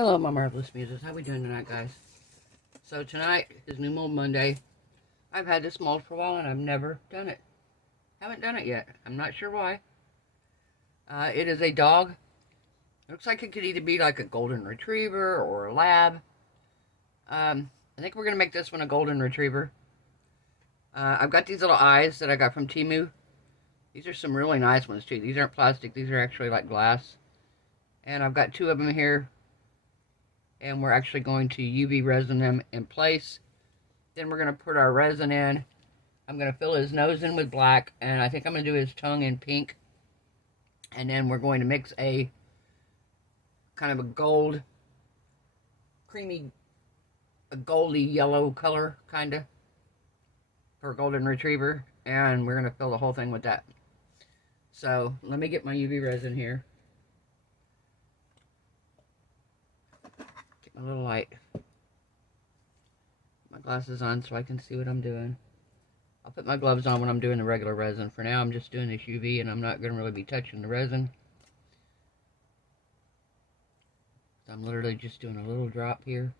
Hello, my marvelous muses. How we doing tonight, guys? So tonight is New Mold Monday. I've had this mold for a while and I've never done it. Haven't done it yet. I'm not sure why. It is a dog. It looks like it could either be like a golden retriever or a lab. I think we're going to make this one a golden retriever. I've got these little eyes that I got from Temu. These are some really nice ones too. These aren't plastic. These are actually like glass. And I've got 2 of them here. And we're actually going to UV resin them in place. Then we're going to put our resin in. I'm going to fill his nose in with black. And I think I'm going to do his tongue in pink. And then we're going to mix a kind of a gold, creamy, a goldy yellow color, kind of, for a golden retriever. And we're going to fill the whole thing with that. So, let me get my UV resin here. Get my little light. My glasses on so I can see what I'm doing. I'll put my gloves on when I'm doing the regular resin. For now, I'm just doing this UV, and I'm not going to really be touching the resin. So I'm literally just doing a little drop here.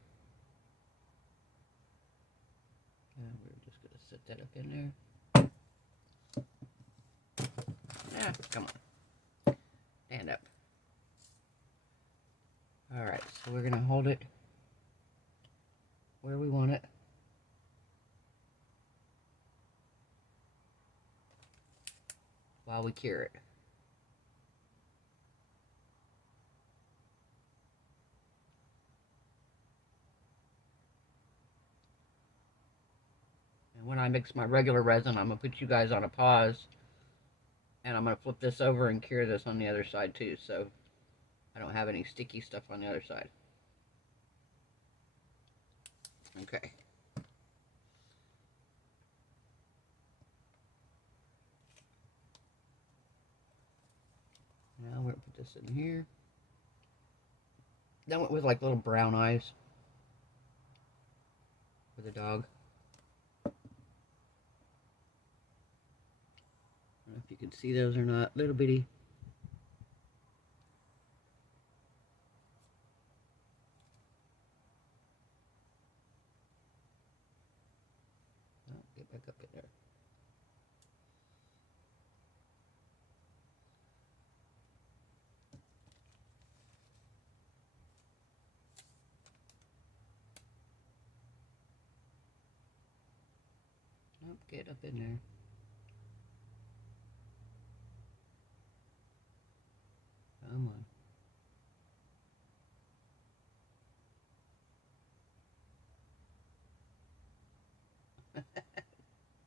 And we're just going to set that up in there. Yeah, come on. Stand up. Alright, so we're going to hold it where we want it. While we cure it. And when I mix my regular resin, I'm going to put you guys on a pause. And I'm going to flip this over and cure this on the other side too, so I don't have any sticky stuff on the other side. Okay. Now we're going to put this in here. That went with like little brown eyes for the dog. I don't know if you can see those or not. Little bitty. Oh, get back up in there. Oh, get up in there. Come on.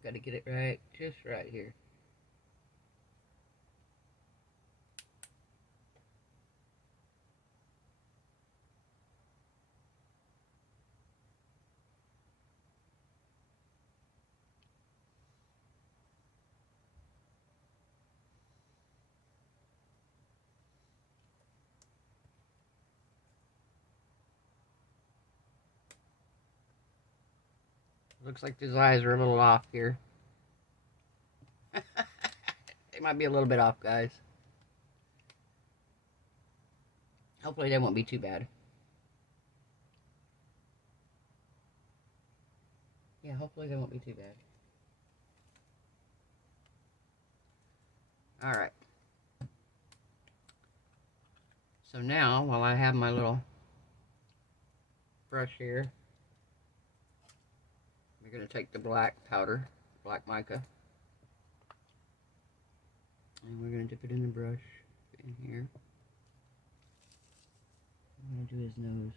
Got to get it right, just right here. Looks like his eyes are a little off here. They might be a little bit off, guys. Hopefully they won't be too bad. Yeah, hopefully they won't be too bad. Alright. So now, while I have my little brush here, we're going to take the black powder, black mica, and we're going to dip it in the brush in here. I'm going to do his nose.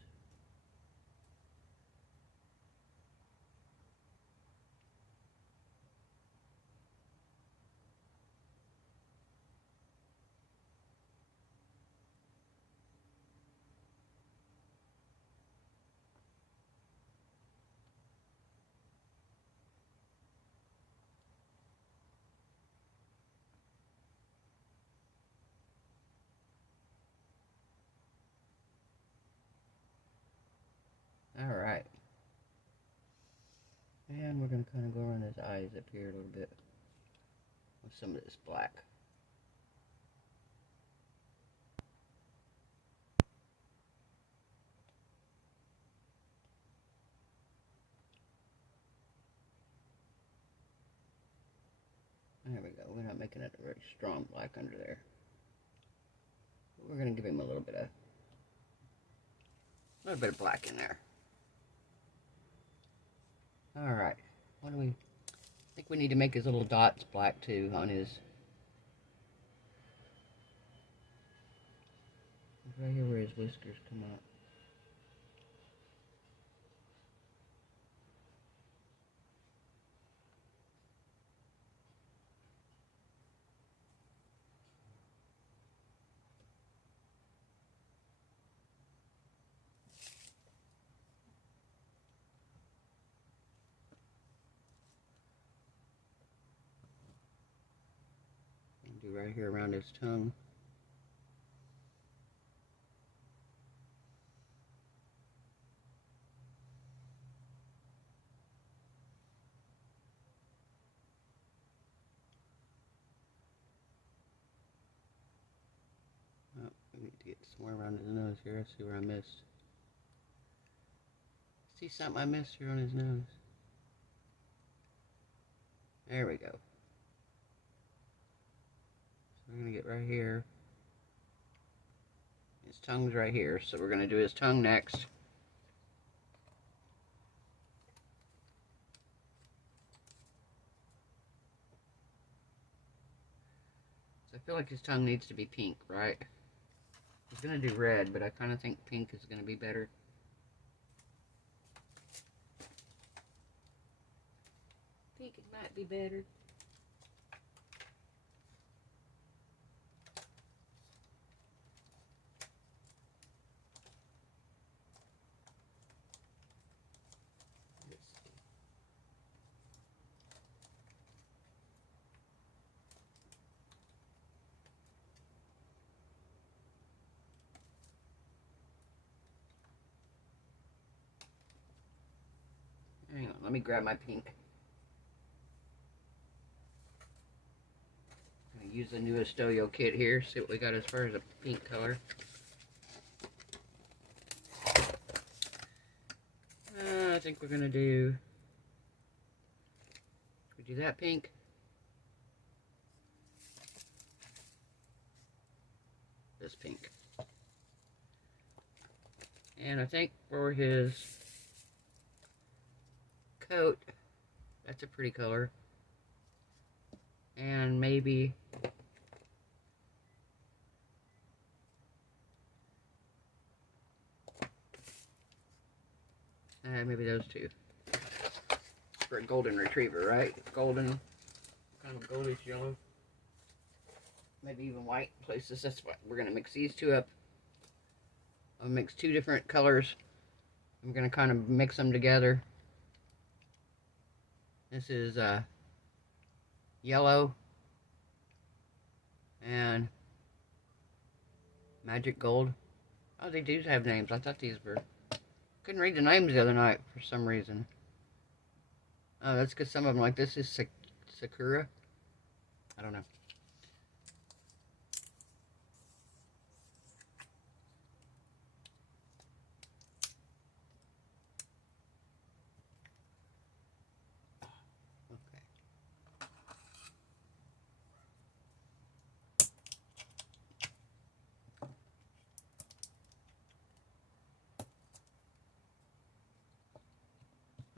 Alright. And we're going to kind of go around his eyes up here a little bit with some of this black. making it a very strong black under there. But we're going to give him a little bit of black in there. Alright, what do we... I think we need to make his little dots black too on his... Right here where his whiskers come up. And do right here around his tongue. Oh, we need to get somewhere around his nose here. Let's see where I missed. See something I missed here on his nose. There we go. So we're going to get right here. His tongue's right here, so we're going to do his tongue next. So I feel like his tongue needs to be pink, right? I was going to do red, but I kind of think pink is going to be better. Pink might be better. Hang on, let me grab my pink. I'm going to use the new Estoyo kit here, see what we got as far as a pink color. I think we're going to do... Should we do that pink? This pink. And I think for his coat, that's a pretty color. And maybe maybe those two for a golden retriever, right? Golden, kind of goldish yellow, maybe even white places. That's what we're gonna mix these two up. I'll mix two different colors. I'm gonna kind of mix them together. This is yellow and magic gold. Oh, they do have names. I thought these were... Couldn't read the names the other night for some reason. Oh, that's because some of them, like this is Sakura. I don't know.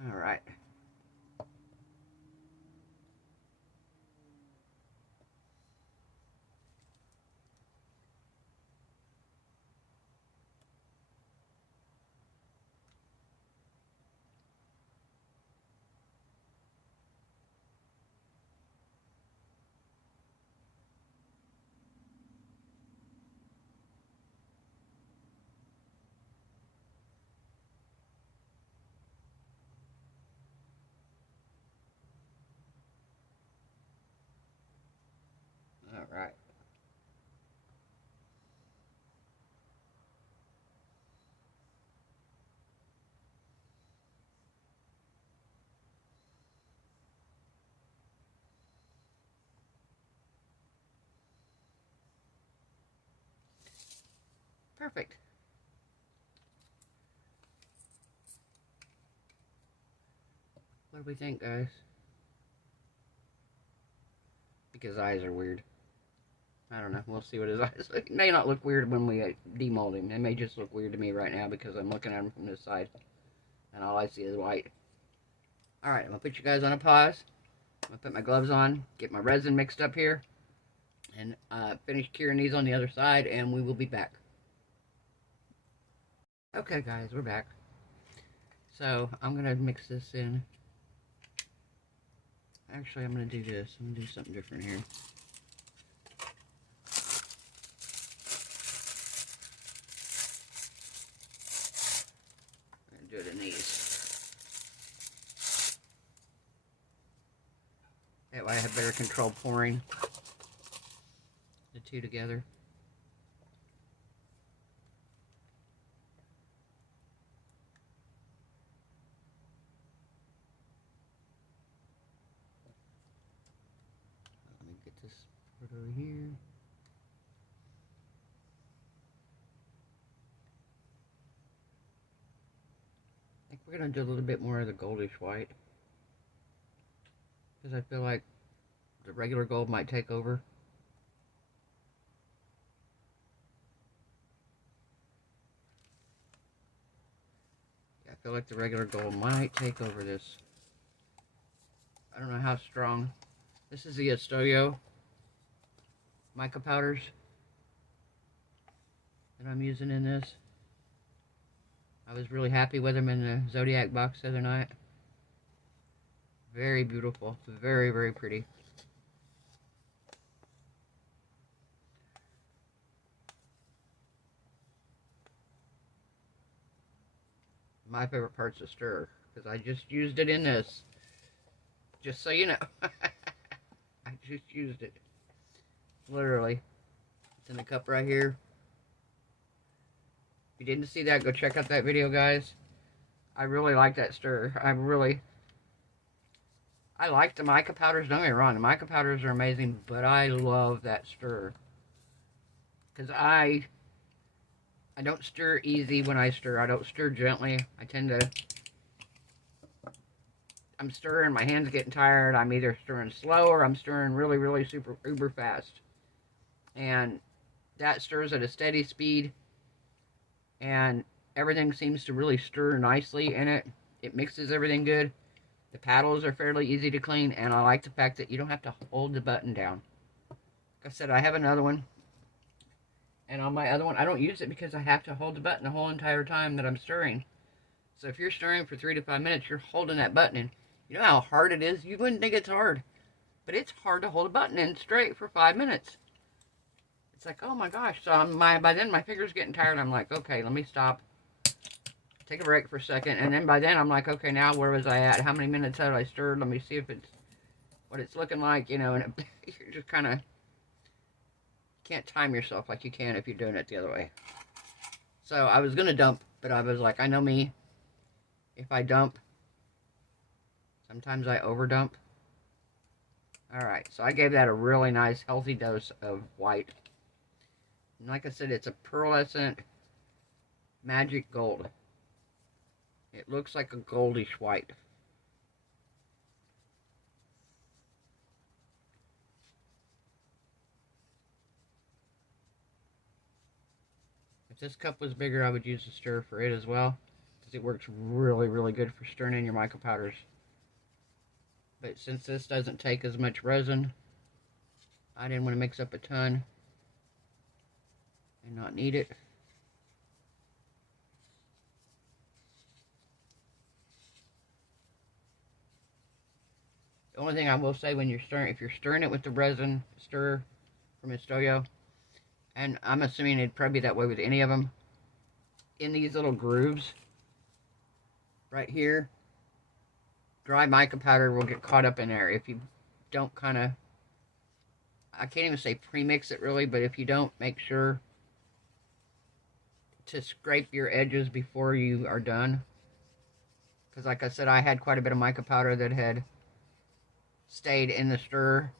All right. All right. Perfect. What do we think, guys? think his eyes are weird. I don't know. We'll see what his eyes look. It may not look weird when we demold him. It may just look weird to me right now because I'm looking at him from this side. And all I see is white. Alright, I'm going to put you guys on a pause. I'm going to put my gloves on, get my resin mixed up here, and finish curing these on the other side, and we will be back. Okay, guys, we're back. So, I'm going to mix this in. Actually, I'm going to do this. I'm going to do something different here. I'm going to do it in these. That way I have better control pouring the two together. Let me get this put over here. I think we're going to do a little bit more of the goldish white, because I feel like the regular gold might take over. Yeah, I feel like the regular gold might take over this. I don't know how strong. This is the Estoyo mica powders that I'm using in this. I was really happy with them in the Zodiac box the other night. Very beautiful. Very, very pretty. My favorite part's the stir, because I just used it in this. Just so you know. I just used it. Literally. It's in the cup right here. If you didn't see that, go check out that video, guys. I really like that stir. I like the mica powders. Don't get me wrong. The mica powders are amazing, but I love that stir. Because I don't stir easy when I stir. I don't stir gently. I tend to... I'm stirring, my hand's getting tired. I'm either stirring slow or I'm stirring really, really super uber fast. And that stirs at a steady speed. And everything seems to really stir nicely in it. It mixes everything good. The paddles are fairly easy to clean. And I like the fact that you don't have to hold the button down. Like I said, I have another one. And on my other one, I don't use it because I have to hold the button the whole entire time that I'm stirring. So if you're stirring for 3 to 5 minutes, you're holding that button in. You know how hard it is? You wouldn't think it's hard. But it's hard to hold a button in straight for 5 minutes. It's like, oh my gosh. So by then my finger's getting tired. I'm like, okay, let me stop. Take a break for a second. And then by then I'm like, okay, now where was I at? How many minutes had I stirred? Let me see if it's what it's looking like, you know. And you're just kind of... can't time yourself like you can if you're doing it the other way. So I was going to dump, but I was like, I know me. If I dump, sometimes I overdump. Alright, so I gave that a really nice, healthy dose of white. And like I said, it's a pearlescent magic gold. It looks like a goldish white. If this cup was bigger, I would use a stir for it as well, because it works really, really good for stirring in your mica powders. But since this doesn't take as much resin, I didn't want to mix up a ton and not need it. The only thing I will say when you're stirring, if you're stirring it with the resin stir from Estoyo, and I'm assuming it'd probably be that way with any of them, in these little grooves right here, dry mica powder will get caught up in there if you don't kind of, I can't even say pre-mix it really, but if you don't make sure to scrape your edges before you are done. Because like I said, I had quite a bit of mica powder that had stayed in the stir.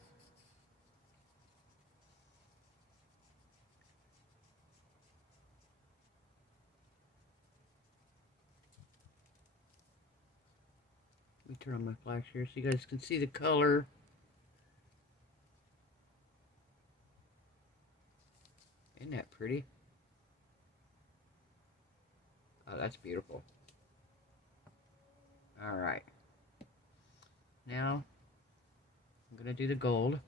Let me turn on my flash here so you guys can see the color. Isn't that pretty? Oh, that's beautiful. Alright. Now, I'm going to do the gold.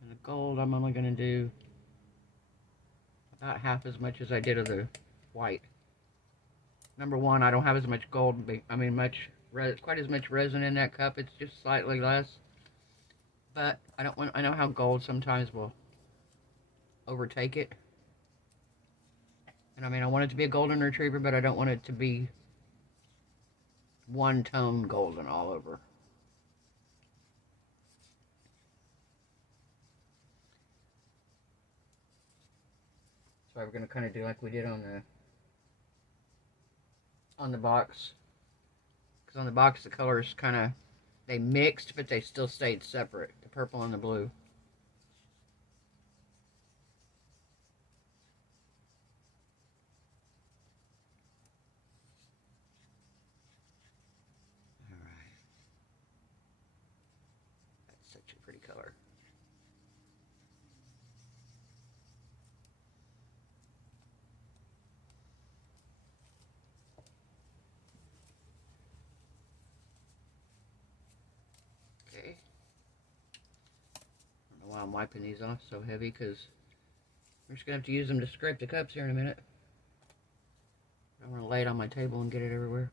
And the gold, I'm only going to do about half as much as I did of the white. Number one, I don't have as much gold, I mean, quite as much resin in that cup. It's just slightly less. But I know how gold sometimes will overtake it. And I mean, I want it to be a golden retriever, but I don't want it to be one tone golden all over. So we're going to kind of do like we did on the box. Because on the box the colors kind of, they mixed, but they still stayed separate. The purple and the blue. Alright. That's such a pretty color. Okay. I don't know why I'm wiping these off so heavy, because we're just going to have to use them to scrape the cups here in a minute. I don't want to lay it on my table and get it everywhere.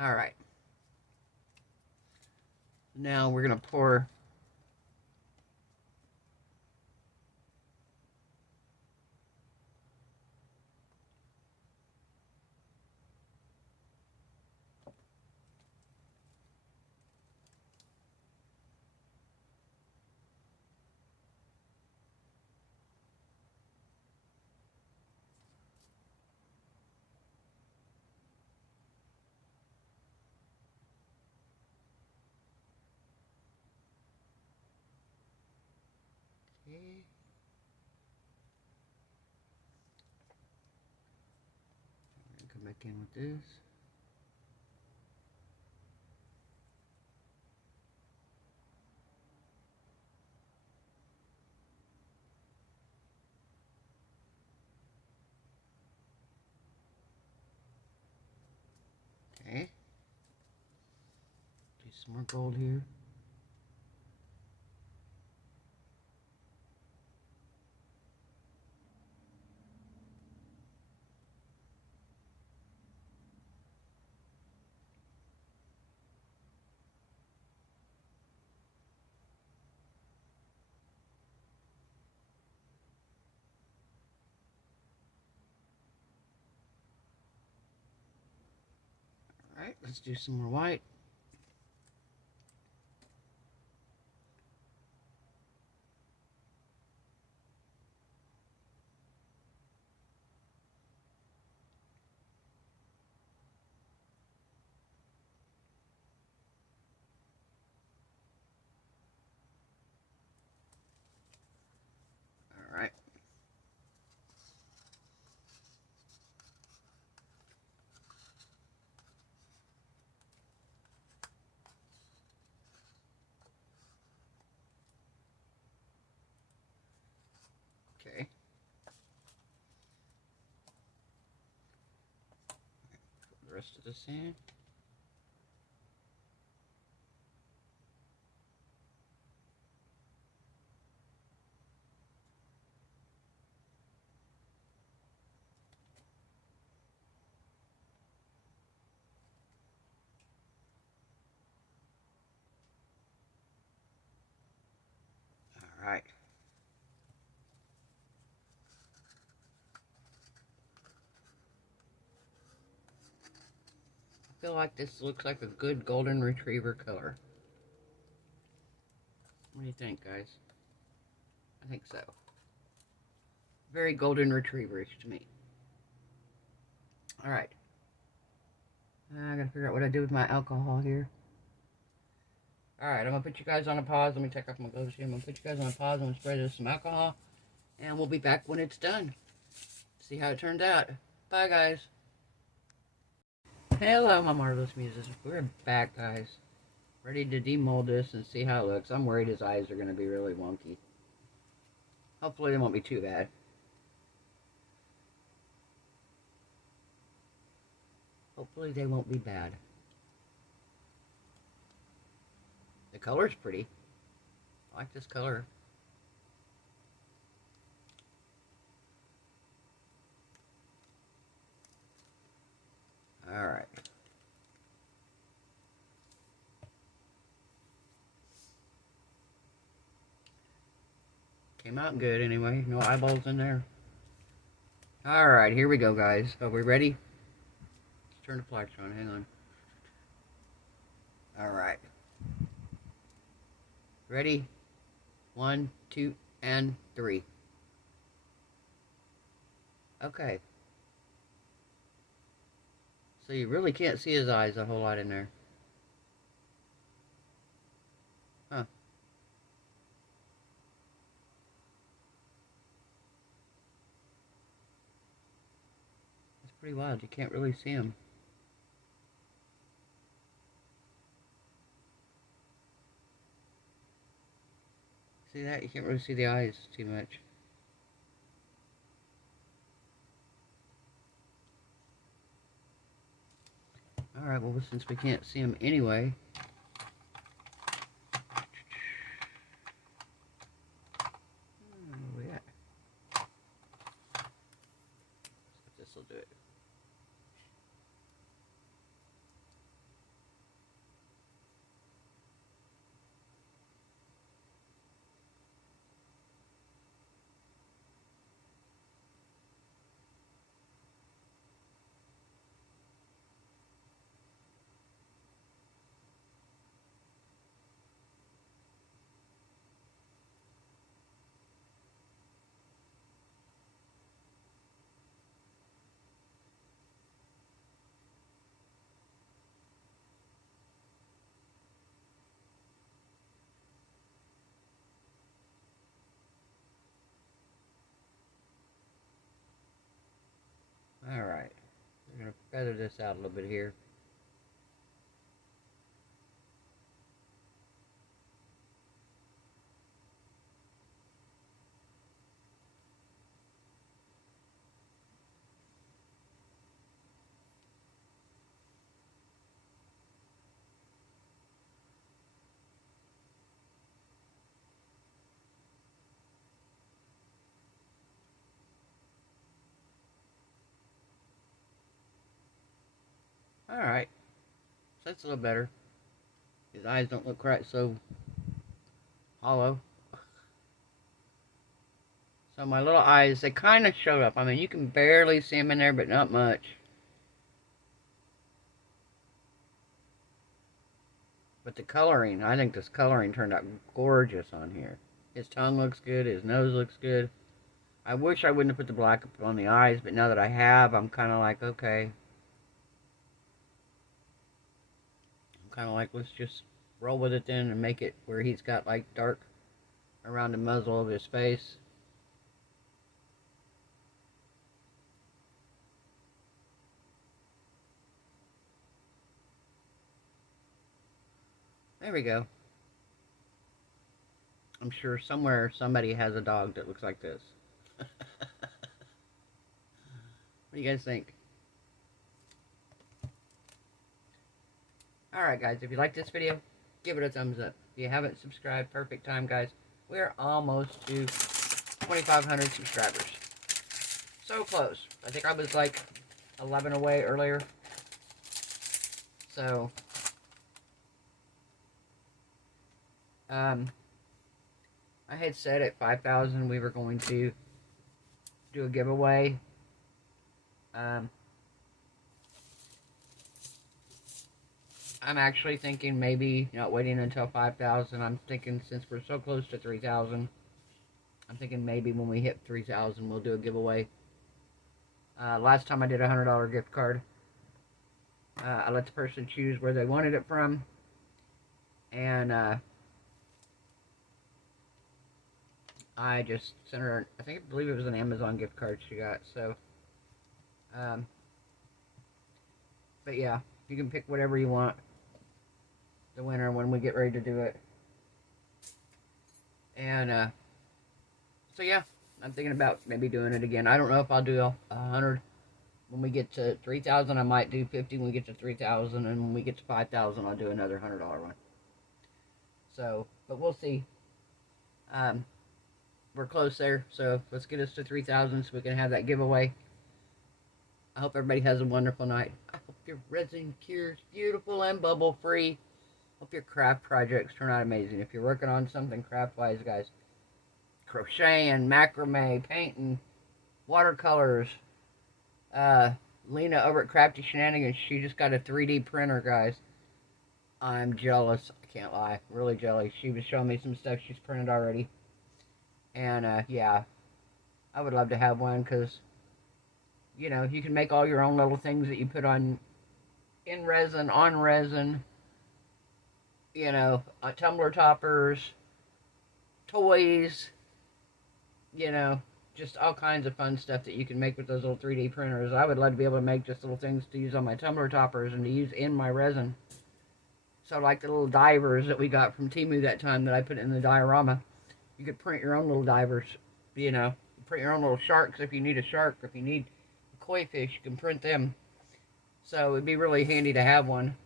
Alright. Now we're going to pour come back in with this. Okay. Do some more gold here. Alright, let's do some more white. Alright. Okay. Put the rest of this in. Alright. I feel like this looks like a good golden retriever color. What do you think, guys? I think so. Very golden retrieverish to me. Alright. I gotta figure out what I do with my alcohol here. Alright, I'm gonna put you guys on a pause. Let me take off my gloves here. I'm gonna put you guys on a pause. I'm gonna spray this some alcohol. And we'll be back when it's done. See how it turns out. Bye, guys. Hello, my marvelous musicians. We're back, guys. Ready to demold this and see how it looks. I'm worried his eyes are going to be really wonky. Hopefully they won't be too bad. Hopefully they won't be bad. The color's pretty. I like this color. Alright. Came out good anyway. No eyeballs in there. Alright, here we go, guys. Are we ready? Let's turn the flash on. Hang on. Alright. Ready? 1, 2, and 3. Okay. So you really can't see his eyes a whole lot in there. Huh. It's pretty wild. You can't really see him. See that? You can't really see the eyes too much. Alright, well, since we can't see him anyway, where we at? This will do it. Alright, we're going to feather this out a little bit here. Alright, so that's a little better. His eyes don't look quite so hollow. So my little eyes, they kind of showed up. I mean, you can barely see them in there, but not much. But the coloring, I think this coloring turned out gorgeous on here. His tongue looks good, his nose looks good. I wish I wouldn't have put the black on the eyes, but now that I have, I'm kind of like, okay. I'm kind of like, let's just roll with it then and make it where he's got like dark around the muzzle of his face. There we go. I'm sure somewhere somebody has a dog that looks like this. What do you guys think? Alright guys, if you like this video, give it a thumbs up. If you haven't subscribed, perfect time guys. We're almost to 2,500 subscribers. So close. I think I was like 11 away earlier. So, I had said at 5,000 we were going to do a giveaway. I'm actually thinking maybe not waiting until 5,000. I'm thinking since we're so close to 3,000, I'm thinking maybe when we hit 3,000 we'll do a giveaway. Last time I did a $100 gift card. I let the person choose where they wanted it from. And I just sent her, I believe it was an Amazon gift card she got. So But yeah, you can pick whatever you want the winter when we get ready to do it. And so yeah, I'm thinking about maybe doing it again. I don't know if I'll do 100. When we get to 3,000, I might do 50 when we get to 3,000. And when we get to 5,000, I'll do another $100 one. So, but we'll see. We're close there. So let's get us to 3,000 so we can have that giveaway. I hope everybody has a wonderful night. I hope your resin cures beautiful and bubble free. Hope your craft projects turn out amazing. If you're working on something craft-wise, guys, crocheting, macrame, painting, watercolors. Lena over at Crafty Shenanigans, she just got a 3D printer, guys. I'm jealous. I can't lie. Really jealous. She was showing me some stuff she's printed already. And, yeah. I would love to have one because, you know, you can make all your own little things that you put on in resin, on resin. You know, tumbler toppers, toys, you know, just all kinds of fun stuff that you can make with those little 3D printers. I would love to be able to make just little things to use on my tumbler toppers and to use in my resin. So like the little divers that we got from Temu that time that I put in the diorama. You could print your own little divers, you know. Print your own little sharks if you need a shark. If you need a koi fish, you can print them. So it'd be really handy to have one.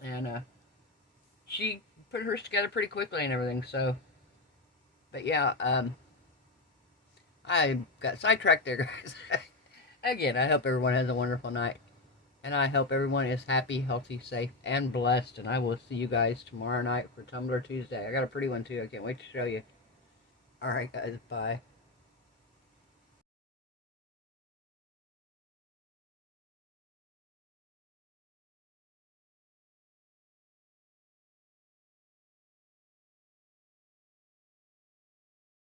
And she put hers together pretty quickly and everything, so. But yeah, I got sidetracked there, guys. Again, I hope everyone has a wonderful night. And I hope everyone is happy, healthy, safe, and blessed. And I will see you guys tomorrow night for Tumblr Tuesday. I got a pretty one, too. I can't wait to show you. Alright, guys. Bye.